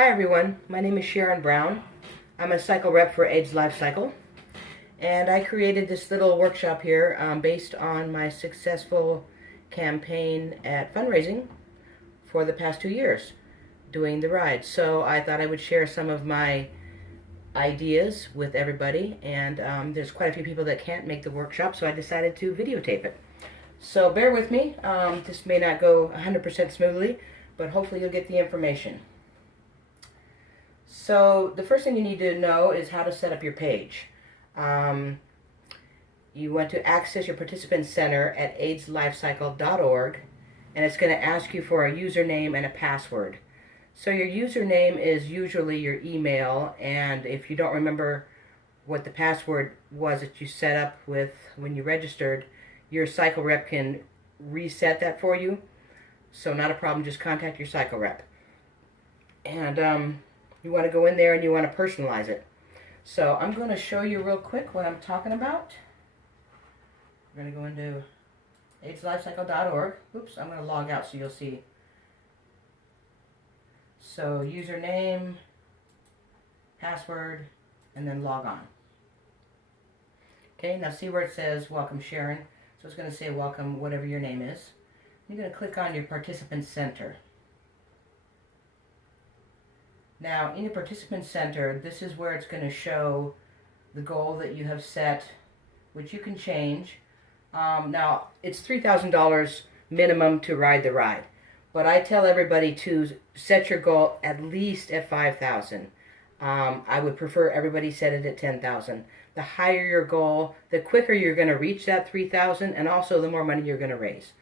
Hi everyone, my name is Sharon Brown. I'm a cycle rep for AIDS LifeCycle, and I created this little workshop here based on my successful campaign at Fundraising for the past 2 years doing the ride. So I thought I would share some of my ideas with everybody, and there's quite a few people that can't make the workshop, so I decided to videotape it. So bear with me, this may not go 100% smoothly, but hopefully you'll get the information. So the first thing you need to know is how to set up your page. You want to access your participant center at AIDSLifeCycle.org, and it's going to ask you for a username and a password. So your username is usually your email, and if you don't remember what the password was that you set up with when you registered, your cycle rep can reset that for you. So not a problem, just contact your cycle rep. And you want to go in there and you want to personalize it. So I'm going to show you real quick what I'm talking about. We're going to go into AIDSLifeCycle.org. Oops, I'm going to log out so you'll see. So username, password, and then log on. Okay, now see where it says welcome Sharon. So it's going to say welcome whatever your name is. You're going to click on your participant center. Now, in your participant center, this is where it's going to show the goal that you have set, which you can change. Now, it's $3,000 minimum to ride the ride, but I tell everybody to set your goal at least at $5,000. I would prefer everybody set it at $10,000. The higher your goal, the quicker you're going to reach that $3,000, and also the more money you're going to raise.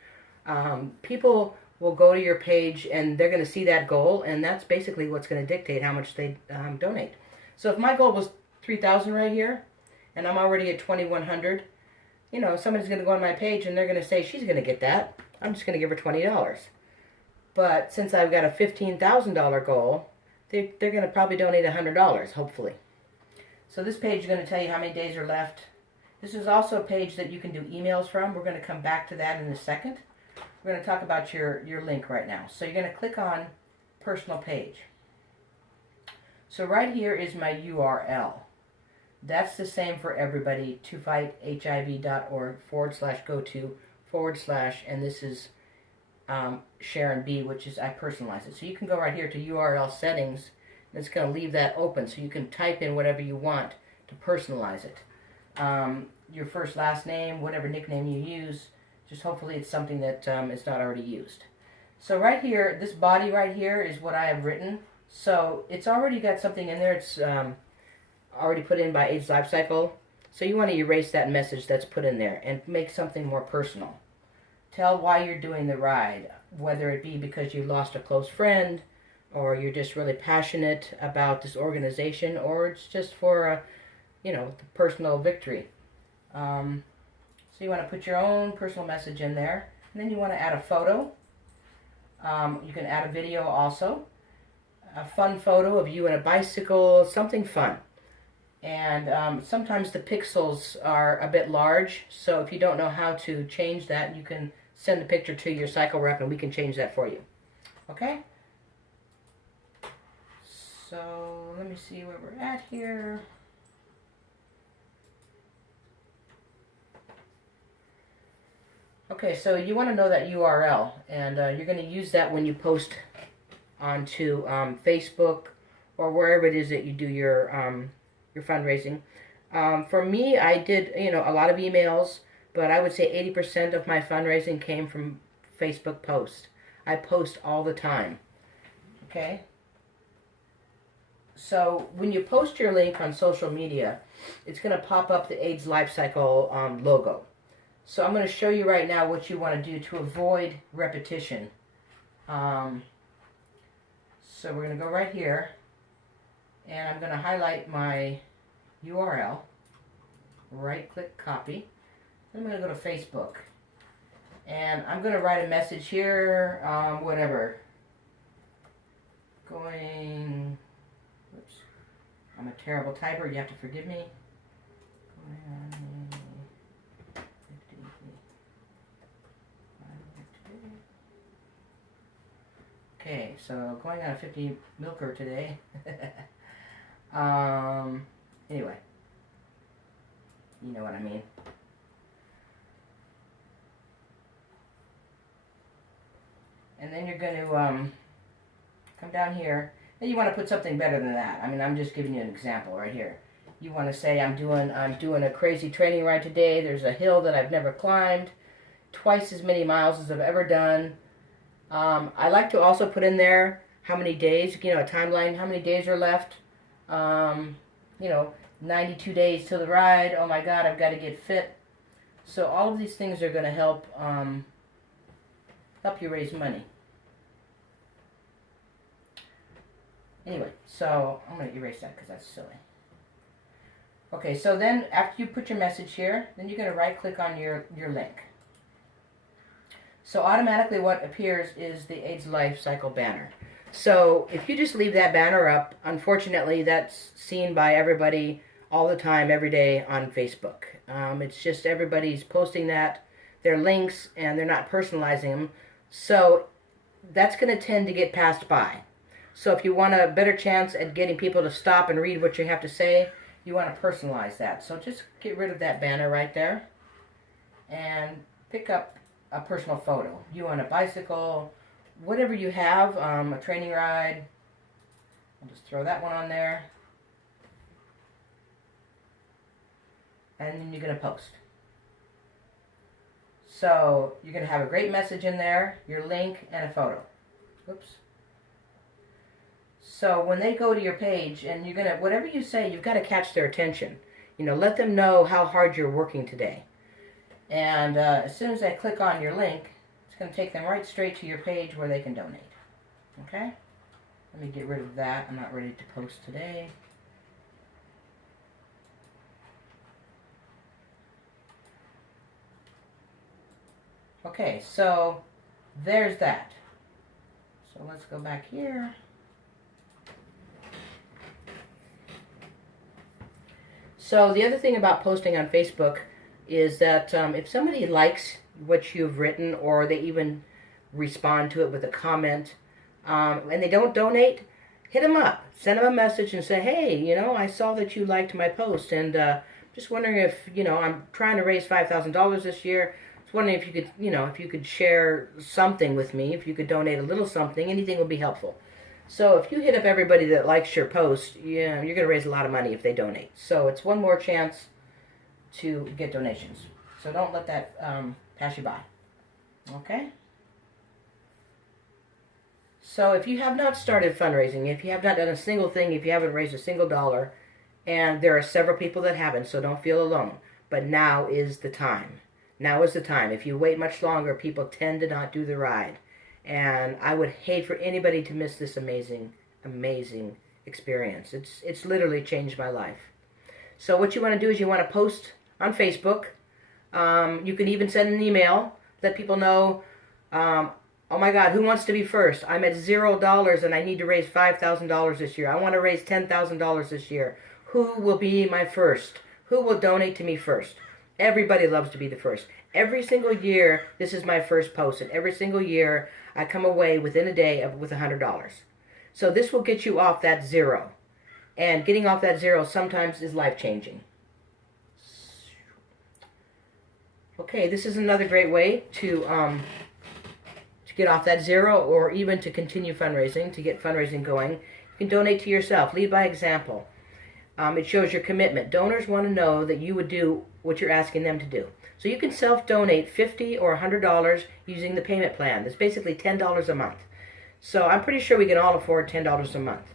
People will go to your page and they're going to see that goal, and that's basically what's going to dictate how much they donate. So if my goal was $3,000 right here, and I'm already at $2,100, you know, somebody's going to go on my page and they're going to say she's going to get that. I'm just going to give her $20. But since I've got a $15,000 goal, they're going to probably donate $100, hopefully. So this page is going to tell you how many days are left. This is also a page that you can do emails from. We're going to come back to that in a second. We're going to talk about your link right now. So you're going to click on personal page. So right here is my URL. That's the same for everybody, tofighthehiv.org/go/to/ and this is Sharon B, which is I personalize it. So you can go right here to URL settings, and it's going to leave that open so you can type in whatever you want to personalize it. Your first, last name, whatever nickname you use, just hopefully it's something that is not already used. So right here, this body right here is what I have written. So it's already got something in there. It's already put in by AIDS LifeCycle. So you want to erase that message that's put in there and make something more personal. Tell why you're doing the ride, whether it be because you lost a close friend, or you're just really passionate about this organization, or it's just for the personal victory. So you want to put your own personal message in there, and then you want to add a photo. You can add a video also, a fun photo of you and a bicycle, something fun. And sometimes the pixels are a bit large, so if you don't know how to change that, you can send a picture to your cycle rep and we can change that for you. Okay? So let me see where we're at here. Okay, so you want to know that URL, and you're going to use that when you post onto Facebook or wherever it is that you do your fundraising. For me, I did a lot of emails, but I would say 80% of my fundraising came from Facebook posts. I post all the time. Okay? So when you post your link on social media, it's going to pop up the AIDS LifeCycle logo. So I'm going to show you right now what you want to do to avoid repetition. So we're going to go right here, and I'm going to highlight my URL, right-click copy. Then I'm going to go to Facebook, and I'm going to write a message here, whatever. Oops, I'm a terrible typer, you have to forgive me. Okay, so going on a 50 milker today. Anyway, you know what I mean. And then you're going to come down here. Then you want to put something better than that. I mean, I'm just giving you an example right here. You want to say, I'm doing a crazy training ride today. There's a hill that I've never climbed, twice as many miles as I've ever done. I like to also put in there how many days, a timeline, how many days are left. 92 days till the ride. Oh my God, I've got to get fit. So all of these things are going to help you raise money. Anyway, so I'm going to erase that because that's silly. Okay, so then after you put your message here, then you're going to right click on your link. So automatically what appears is the AIDS LifeCycle banner. So if you just leave that banner up, unfortunately that's seen by everybody all the time, every day on Facebook. It's just everybody's posting their links, and they're not personalizing them. So that's going to tend to get passed by. So if you want a better chance at getting people to stop and read what you have to say, you want to personalize that. So just get rid of that banner right there and pick up a personal photo. You want a bicycle, whatever you have, a training ride. I'll just throw that one on there. And then you're going to post. So you're going to have a great message in there, your link, and a photo. Oops. So when they go to your page, and you're going to, whatever you say, you've got to catch their attention. Let them know how hard you're working today. And as soon as I click on your link, it's going to take them right straight to your page where they can donate. Okay? Let me get rid of that. I'm not ready to post today. Okay, so there's that. So let's go back here. So the other thing about posting on Facebook is that if somebody likes what you've written, or they even respond to it with a comment, and they don't donate, hit them up. Send them a message and say, hey, I saw that you liked my post, and just wondering if, I'm trying to raise $5,000 this year. I was wondering if you could, if you could share something with me, if you could donate a little something, anything would be helpful. So if you hit up everybody that likes your post, you're going to raise a lot of money if they donate. So it's one more chance to get donations. So don't let that pass you by. Okay? So if you have not started fundraising, if you have not done a single thing, if you haven't raised a single dollar, and there are several people that haven't, so don't feel alone. But now is the time. Now is the time. If you wait much longer, people tend to not do the ride. And I would hate for anybody to miss this amazing, amazing experience. It's literally changed my life. So what you want to do is you want to post on Facebook. You can even send an email. Let people know, oh my God, who wants to be first? I'm at $0 and I need to raise $5,000 this year. I want to raise $10,000 this year. Who will be my first? Who will donate to me first? Everybody loves to be the first. Every single year, this is my first post. And every single year, I come away within a day with $100. So this will get you off that zero. And getting off that zero sometimes is life-changing. Okay, this is another great way to get off that zero, or even to continue fundraising, to get fundraising going. You can donate to yourself. Lead by example. It shows your commitment. Donors want to know that you would do what you're asking them to do. So you can self-donate $50 or $100 using the payment plan. That's basically $10 a month. So I'm pretty sure we can all afford $10 a month.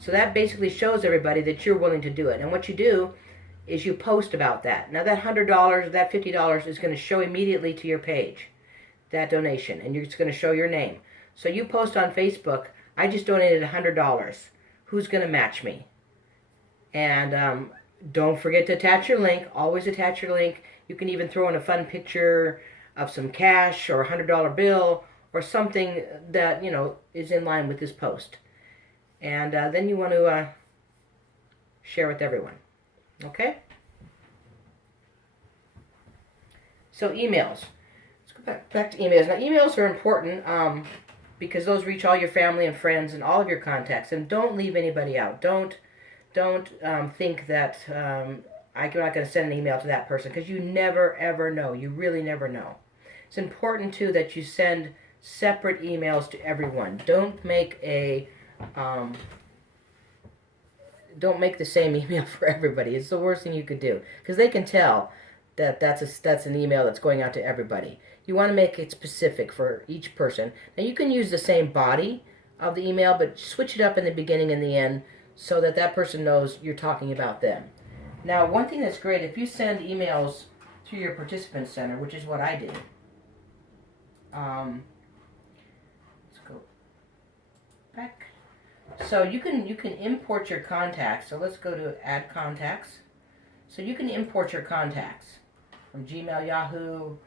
So that basically shows everybody that you're willing to do it. And what you do is you post about that. Now that $100, that $50 is going to show immediately to your page, that donation, and it's going to show your name. So you post on Facebook, I just donated $100. Who's going to match me? And don't forget to attach your link. Always attach your link. You can even throw in a fun picture of some cash or a $100 bill or something that, is in line with this post. And then you want to share with everyone. Okay? So emails. Let's go back to emails. Now emails are important. because those reach all your family and friends and all of your contacts. And don't leave anybody out. Don't think that I'm not going to send an email to that person, because you never ever know. You really never know. It's important too that you send separate emails to everyone. Don't make the same email for everybody. It's the worst thing you could do, because they can tell that that's an email that's going out to everybody. You want to make it specific for each person. Now you can use the same body of the email, but switch it up in the beginning and the end so that that person knows you're talking about them. Now, one thing that's great, if you send emails through your participant center, which is what I did. Let's go back. So you can import your contacts. So let's go to Add Contacts. So you can import your contacts from Gmail, Yahoo,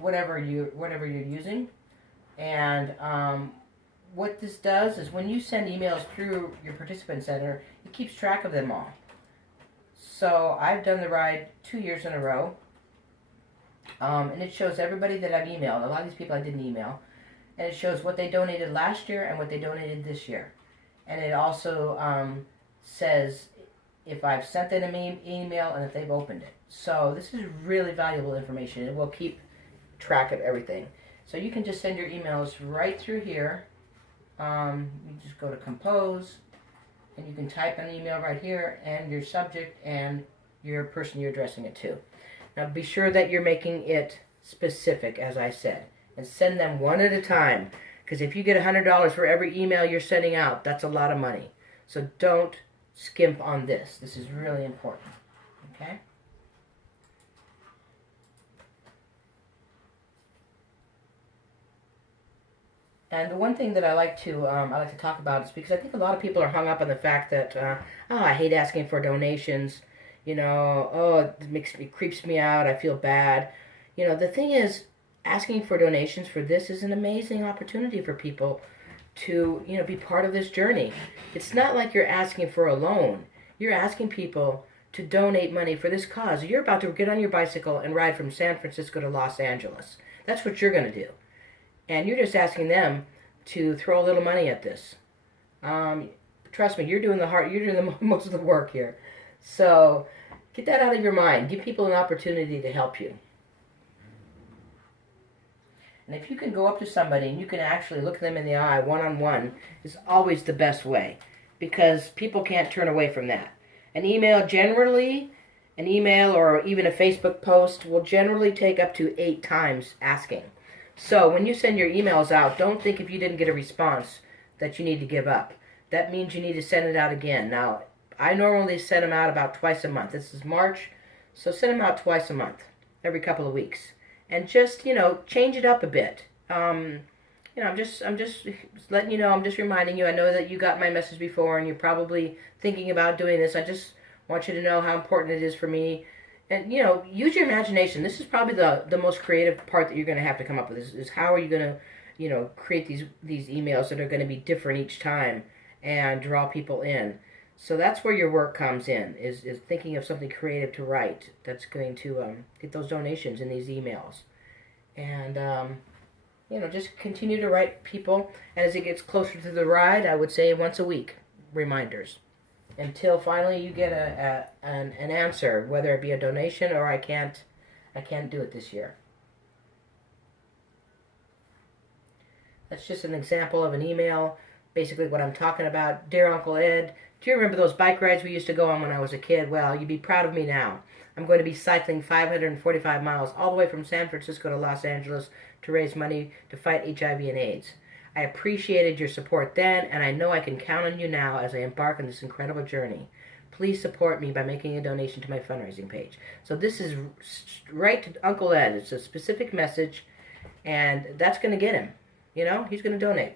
whatever you're using. And what this does is when you send emails through your participant center, it keeps track of them all. So I've done the ride 2 years in a row, and it shows everybody that I've emailed. A lot of these people I didn't email, and it shows what they donated last year and what they donated this year. And it also says if I've sent them an email and if they've opened it. So this is really valuable information. It will keep track of everything. So you can just send your emails right through here. You just go to Compose, and you can type an email right here, and your subject and your person you're addressing it to. Now be sure that you're making it specific, as I said, and send them one at a time, because if you get $100 for every email you're sending out, that's a lot of money. So don't skimp on this. This is really important. Okay? And the one thing that I like to talk about is because I think a lot of people are hung up on the fact that I hate asking for donations. It creeps me out. I feel bad. The thing is, asking for donations for this is an amazing opportunity for people to be part of this journey. It's not like you're asking for a loan. You're asking people to donate money for this cause. You're about to get on your bicycle and ride from San Francisco to Los Angeles. That's what you're going to do. And you're just asking them to throw a little money at this. Trust me, you're doing most of the work here. So get that out of your mind. Give people an opportunity to help you. And if you can go up to somebody and you can actually look them in the eye one-on-one, is always the best way, because people can't turn away from that. An email or even a Facebook post will generally take up to 8 times asking. So when you send your emails out, don't think if you didn't get a response that you need to give up. That means you need to send it out again. Now, I normally send them out about twice a month. This is March, so send them out twice a month, every couple of weeks. And just, change it up a bit. I'm just letting you know, I'm just reminding you. I know that you got my message before and you're probably thinking about doing this. I just want you to know how important it is for me. And, use your imagination. This is probably the most creative part that you're going to have to come up with, is how are you going to, create these emails that are going to be different each time and draw people in. So that's where your work comes in, is thinking of something creative to write that's going to get those donations in these emails. And, just continue to write people. And as it gets closer to the ride, I would say once a week, reminders. Until finally you get an answer, whether it be a donation or I can't do it this year. That's just an example of an email. Basically what I'm talking about. Dear Uncle Ed, do you remember those bike rides we used to go on when I was a kid? Well, you'd be proud of me now. I'm going to be cycling 545 miles all the way from San Francisco to Los Angeles to raise money to fight HIV and AIDS. I appreciated your support then, and I know I can count on you now as I embark on this incredible journey. Please support me by making a donation to my fundraising page. So this is right to Uncle Ed. It's a specific message, and that's going to get him. He's going to donate.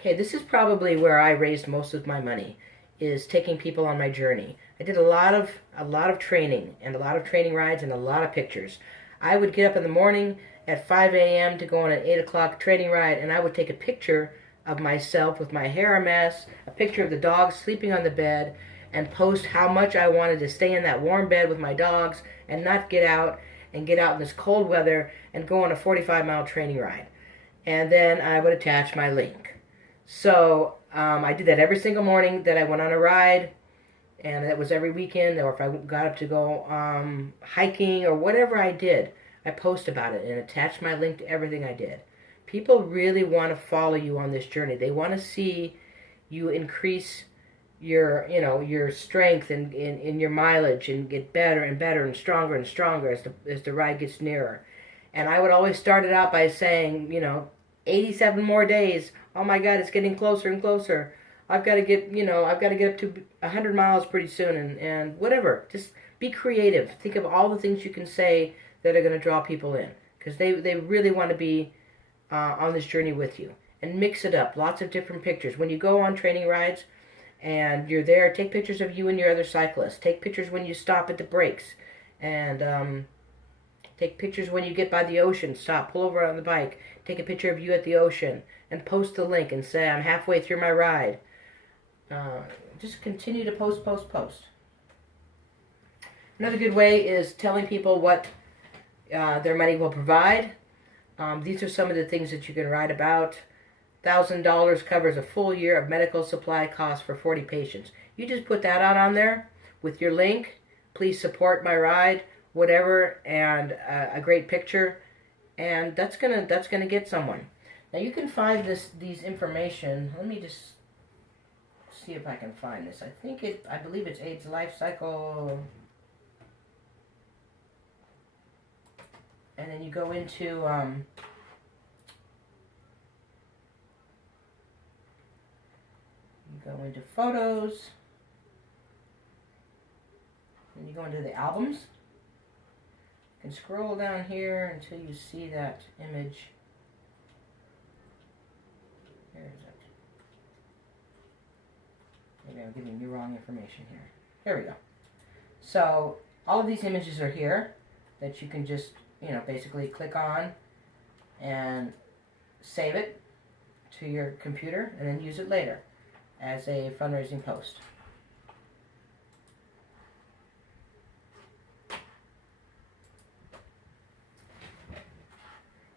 Okay, this is probably where I raised most of my money, is taking people on my journey. I did a lot of training, and a lot of training rides, and a lot of pictures. I would get up in the morning at 5 a.m. to go on an 8 o'clock training ride, and I would take a picture of myself with my hair a mess, a picture of the dogs sleeping on the bed, and post how much I wanted to stay in that warm bed with my dogs and not get out, and get out in this cold weather and go on a 45-mile training ride. And then I would attach my link. So I did that every single morning that I went on a ride, and that was every weekend, or if I got up to go hiking or whatever I did, I post about it and attach my link to everything I did. People really want to follow you on this journey. They want to see you increase your strength and in your mileage and get better and better and stronger as the ride gets nearer. And I would always start it out by saying, 87 more days. Oh my God, it's getting closer and closer. I've got to get up to 100 miles pretty soon and whatever. Just be creative. Think of all the things you can say that are going to draw people in, because they really want to be on this journey with you. And mix it up. Lots of different pictures. When you go on training rides and you're there, take pictures of you and your other cyclists. Take pictures when you stop at the breaks. And take pictures when you get by the ocean. Stop, pull over on the bike. Take a picture of you at the ocean and post the link and say, I'm halfway through my ride. Just continue to post. Another good way is telling people what their money will provide. These are some of the things that you can write about. $1,000 covers a full year of medical supply costs for 40 patients. You just put that out on there with your link. Please support my ride, whatever, and a great picture, and that's gonna get someone. Now you can find these information. Let me just see if I can find this. I believe it's AIDS LifeCycle, and then you go into photos, and you go into the albums. You can scroll down here until you see that image. Where is it? Maybe I'm giving you wrong information here. Here we go. So all of these images are here that you can just basically click on and save it to your computer and then use it later as a fundraising post.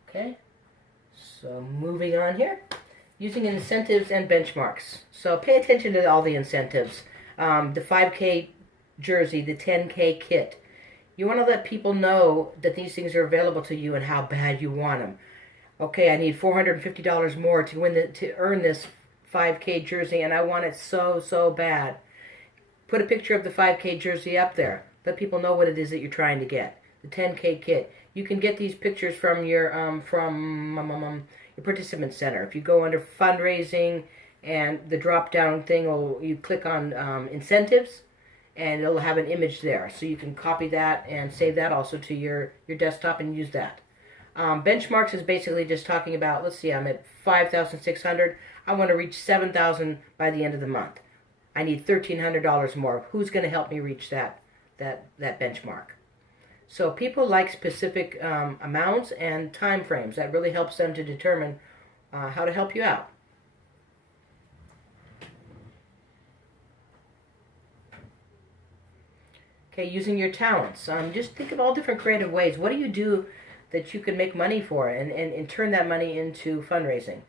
Okay, so moving on here, using incentives and benchmarks. So pay attention to all the incentives. The 5K jersey, the 10K kit. You want to let people know that these things are available to you and how bad you want them. Okay, I need $450 more to earn this 5K jersey, and I want it so bad. Put a picture of the 5K jersey up there. Let people know what it is that you're trying to get. The 10K kit. You can get these pictures from your participant center. If you go under fundraising and the drop down thing, you click on incentives, and it'll have an image there. So you can copy that and save that also to your desktop and use that. Benchmarks is basically just talking about, let's see, I'm at 5,600. I want to reach 7,000 by the end of the month. I need $1,300 more. Who's going to help me reach that benchmark? So people like specific amounts and time frames. That really helps them to determine how to help you out. Okay, using your talents. Just think of all different creative ways. What do you do that you can make money for and turn that money into fundraising?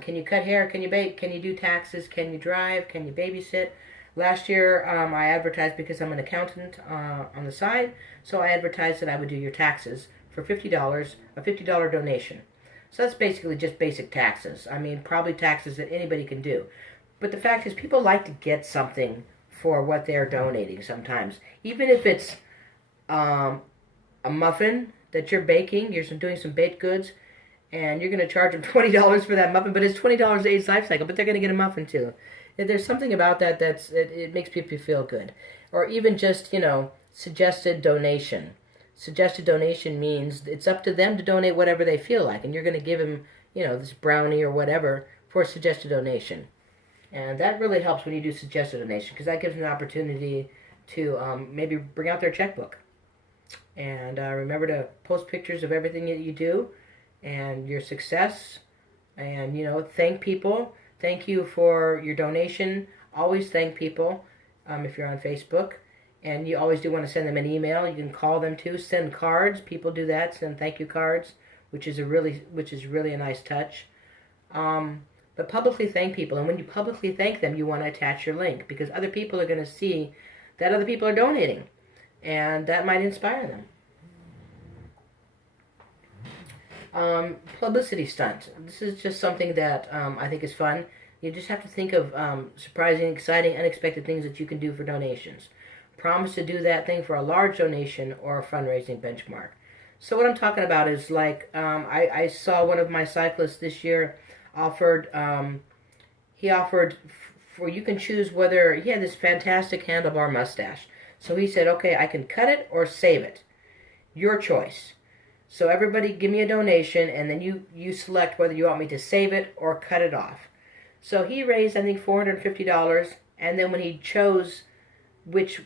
Can you cut hair? Can you bake? Can you do taxes? Can you drive? Can you babysit? Last year, I advertised, because I'm an accountant on the side, so I advertised that I would do your taxes for $50, a $50 donation. So that's basically just basic taxes. I mean, probably taxes that anybody can do. But the fact is, people like to get something for what they're donating sometimes. Even if it's a muffin that you're baking, you're doing some baked goods, and you're going to charge them $20 for that muffin, but it's $20 to AIDS LifeCycle, but they're going to get a muffin too. There's something about that it makes people feel good. Or even just, suggested donation. Suggested donation means it's up to them to donate whatever they feel like, and you're going to give them, this brownie or whatever for a suggested donation. And that really helps when you do suggested donation, because that gives them an opportunity to maybe bring out their checkbook. And remember to post pictures of everything that you do and your success, and thank people. Thank you for your donation. Always thank people if you're on Facebook. And you always do want to send them an email. You can call them too. Send cards. People do that. Send thank you cards, which is really a nice touch. But publicly thank people. And when you publicly thank them, you want to attach your link because other people are going to see that other people are donating. And that might inspire them. Publicity stunt. This is just something that I think is fun. You just have to think of surprising, exciting, unexpected things that you can do for donations. Promise to do that thing for a large donation or a fundraising benchmark. So what I'm talking about is like I saw one of my cyclists this year offered. He offered for you can choose whether he had this fantastic handlebar mustache. So he said, okay, I can cut it or save it. Your choice. So everybody give me a donation, and then you select whether you want me to save it or cut it off. So he raised, I think, $450, and then when he chose which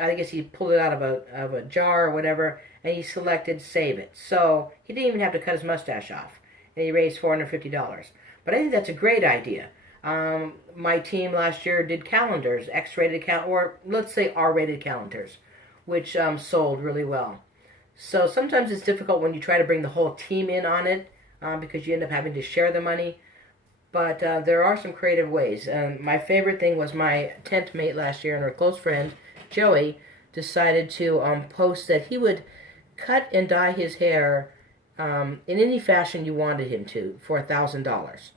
I guess he pulled it out of a jar or whatever, and he selected save it. So he didn't even have to cut his mustache off, and he raised $450. But I think that's a great idea. My team last year did calendars, X-rated or let's say R-rated calendars, which sold really well. So sometimes it's difficult when you try to bring the whole team in on it because you end up having to share the money. But there are some creative ways. My favorite thing was my tent mate last year and her close friend, Joey, decided to post that he would cut and dye his hair in any fashion you wanted him to for $1,000.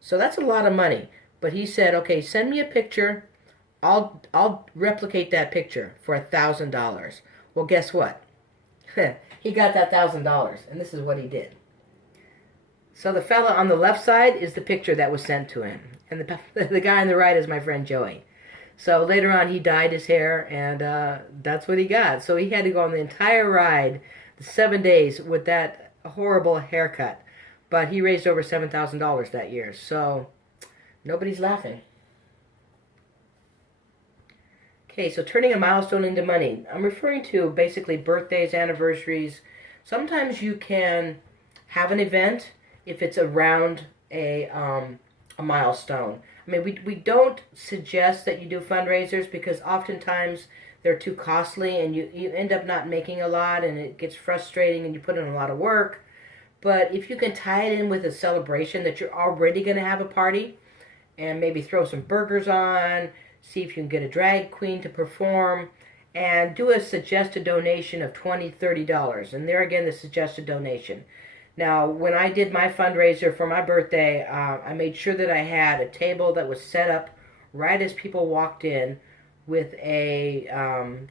So that's a lot of money. But he said, okay, send me a picture. I'll replicate that picture for $1,000. Well, guess what? He got that $1,000, and this is what he did. So the fella on the left side is the picture that was sent to him, and the guy on the right is my friend Joey. So later on, he dyed his hair, and that's what he got. So he had to go on the entire ride, the 7 days, with that horrible haircut. But he raised over $7,000 that year, so nobody's laughing. Okay, so turning a milestone into money. I'm referring to basically birthdays, anniversaries. Sometimes you can have an event if it's around a milestone. I mean, we don't suggest that you do fundraisers because oftentimes they're too costly and you end up not making a lot and it gets frustrating and you put in a lot of work. But if you can tie it in with a celebration that you're already going to have a party and maybe throw some burgers on, see if you can get a drag queen to perform, and do a suggested donation of $20, $30. And there again, the suggested donation. Now, when I did my fundraiser for my birthday, I made sure that I had a table that was set up right as people walked in with a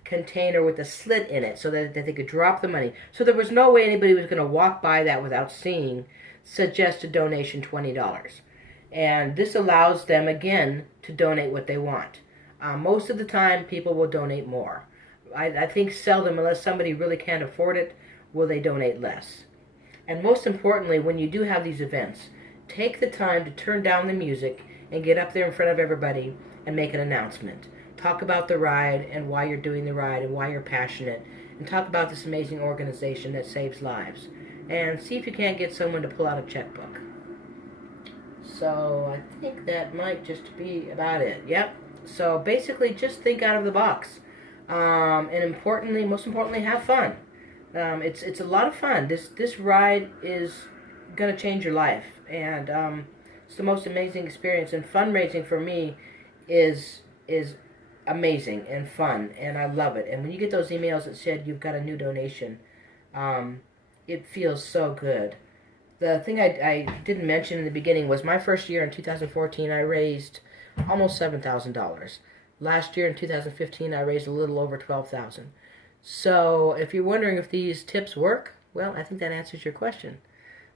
container with a slit in it so that they could drop the money. So there was no way anybody was going to walk by that without seeing suggested donation $20. And this allows them, again, to donate what they want. Most of the time, people will donate more. I think seldom, unless somebody really can't afford it, will they donate less. And most importantly, when you do have these events, take the time to turn down the music and get up there in front of everybody and make an announcement. Talk about the ride and why you're doing the ride and why you're passionate. And talk about this amazing organization that saves lives. And see if you can't get someone to pull out a checkbook. So I think that might just be about it. Yep. So basically, just think out of the box. And most importantly, have fun. It's a lot of fun. This ride is gonna change your life, and it's the most amazing experience. And fundraising for me is amazing and fun, and I love it. And when you get those emails that said you've got a new donation, it feels so good. The thing I didn't mention in the beginning was my first year in 2014, I raised almost $7,000. Last year in 2015, I raised a little over $12,000. So if you're wondering if these tips work, well, I think that answers your question.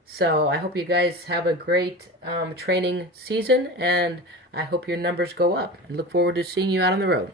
So I hope you guys have a great training season, and I hope your numbers go up. And look forward to seeing you out on the road.